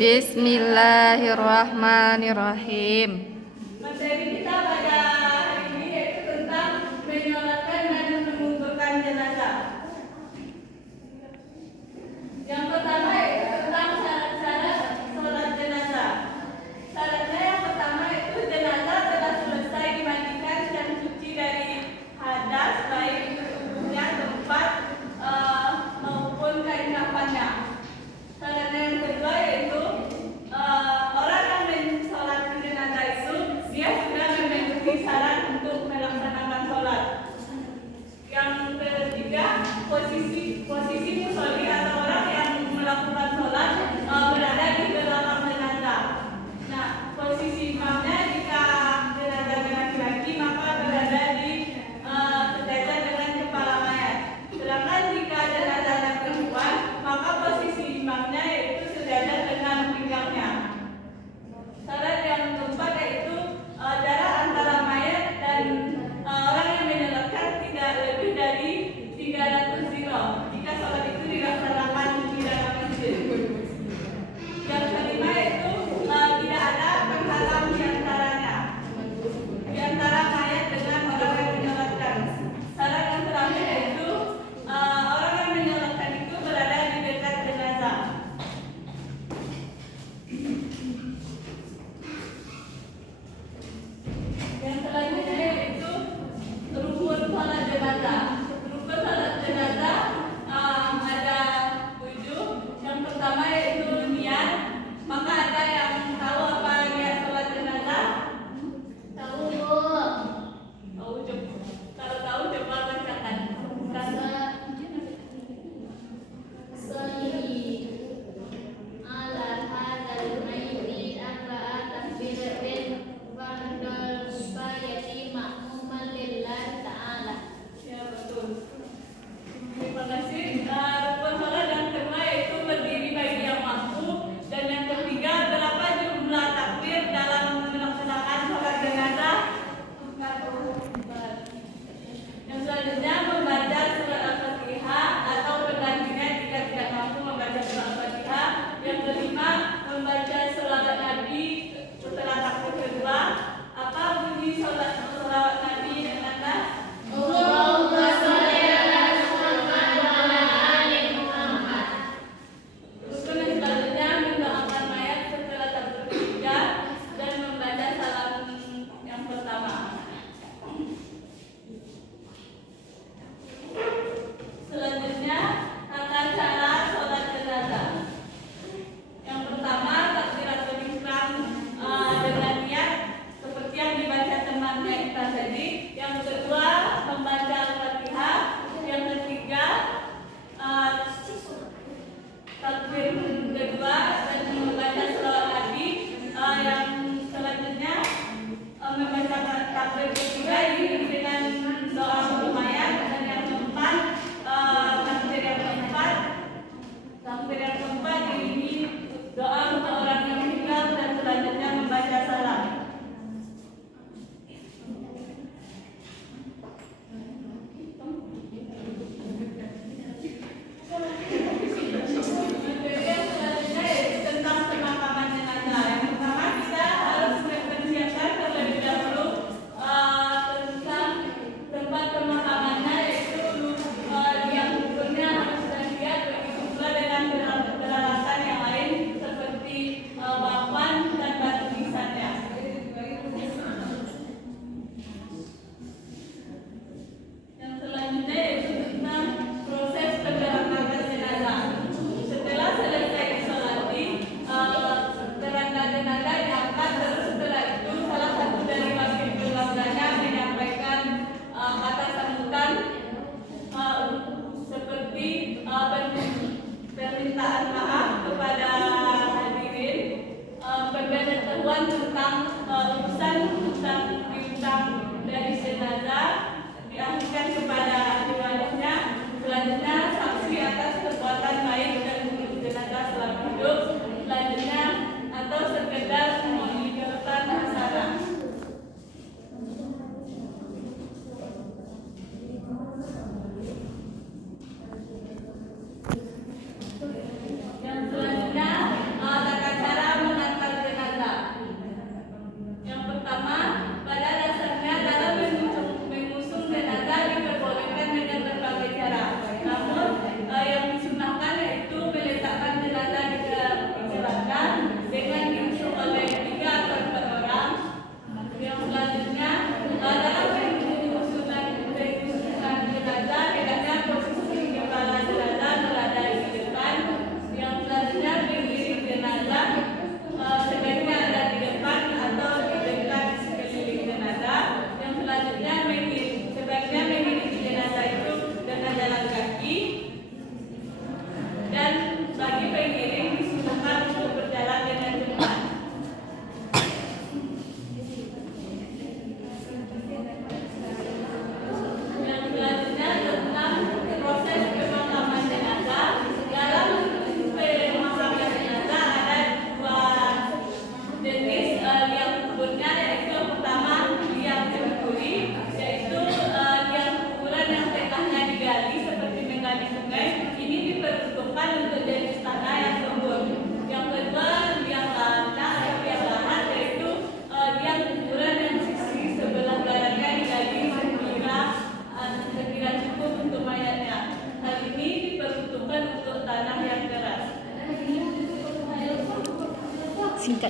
Bismillahirrahmanirrahim. Materi kita pada hari ini yaitu tentang menyolatkan dan menguburkan jenazah. Yang pertama yaitu tentang syarat-syarat sholat jenazah. Syaratnya yang pertama itu jenazah telah selesai dimandikan dan suci dari hadas, baik itu tubuhnya, tempat maupun kain kafannya. Syaratnya yang kedua yaitu orang yang mensolatkan jenazah itu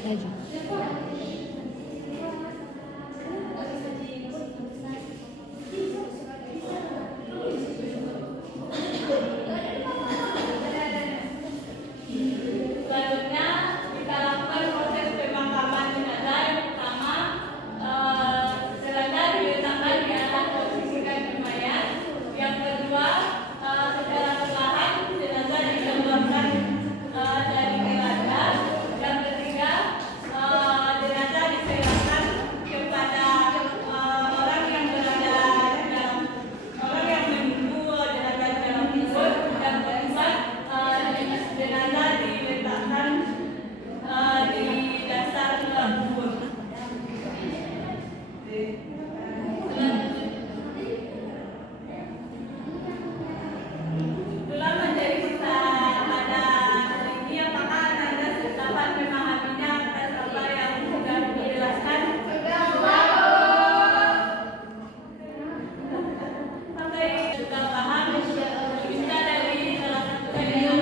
Lihat aja. Selanjutnya kita lakukan proses pemakaman jenazah. Yang pertama, jenazah diletakkan di atas posisi kaki mayat. Yang kedua, secara perlahan jenazah dikeluarkan dari keranda. Yang ketiga, jenazah diserahkan kepada orang yang berada di dalam, orang yang menunggu jenazah di dalam kubur. Yang keempat, jenazah diletakkan di dasar kubur. Itulah menjadi kita pada hari ini. Apakah Anda dapat memahaminya atas apa yang sudah dijelaskan? Sampai sudah paham, bisa dari salah satu dari yang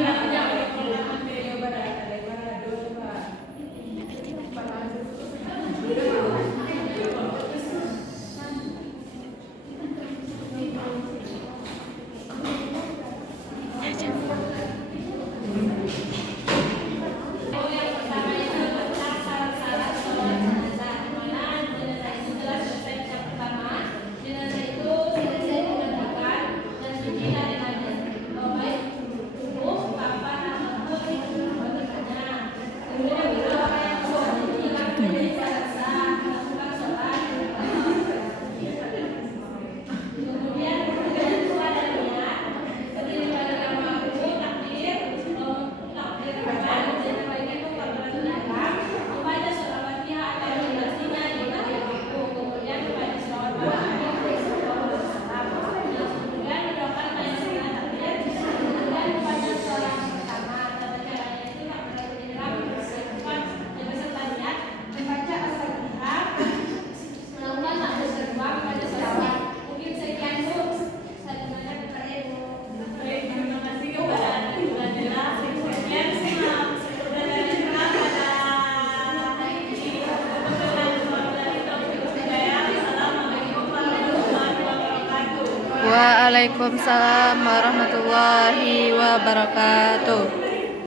yang pertama itu tentang syarat-syarat sholat jenazah. Di mana jenazah itu telah selesai. Yang pertama, jenazah itu selesai diletakkan dan suci dari najis, baik tubuh, kafan ataupun badannya. Kemudian bila orang yang sholat itu telah menjadi syarat sah melakukan sholat. Kemudian ketentuan dan niat terdiri pada yang mampu takdir, dan lainnya itu perbuatan ihram, membaca surah Fatihah atau melunasinya jika dia mampu, kemudian membaca selawat Nabi sallallahu alaihi wasallam, kemudian mendoakan mayat setelah takbir, kemudian membaca surah yang pertama. Tata caranya itu melakukan ihram bersifat beserta niat, membaca as-fatihah, melakukan takbir kedua, membaca selawat. Mungkin sekian Bu. Saya gunakan kepada Ibu. Baik, terima kasih kepada Ibu Adela. Sekian sudah dari pada hari ini. Dengan dari Taufik Hidayah. Assalamualaikum warahmatullahi wabarakatuh. Waalaikumsalam warahmatullahi wabarakatuh.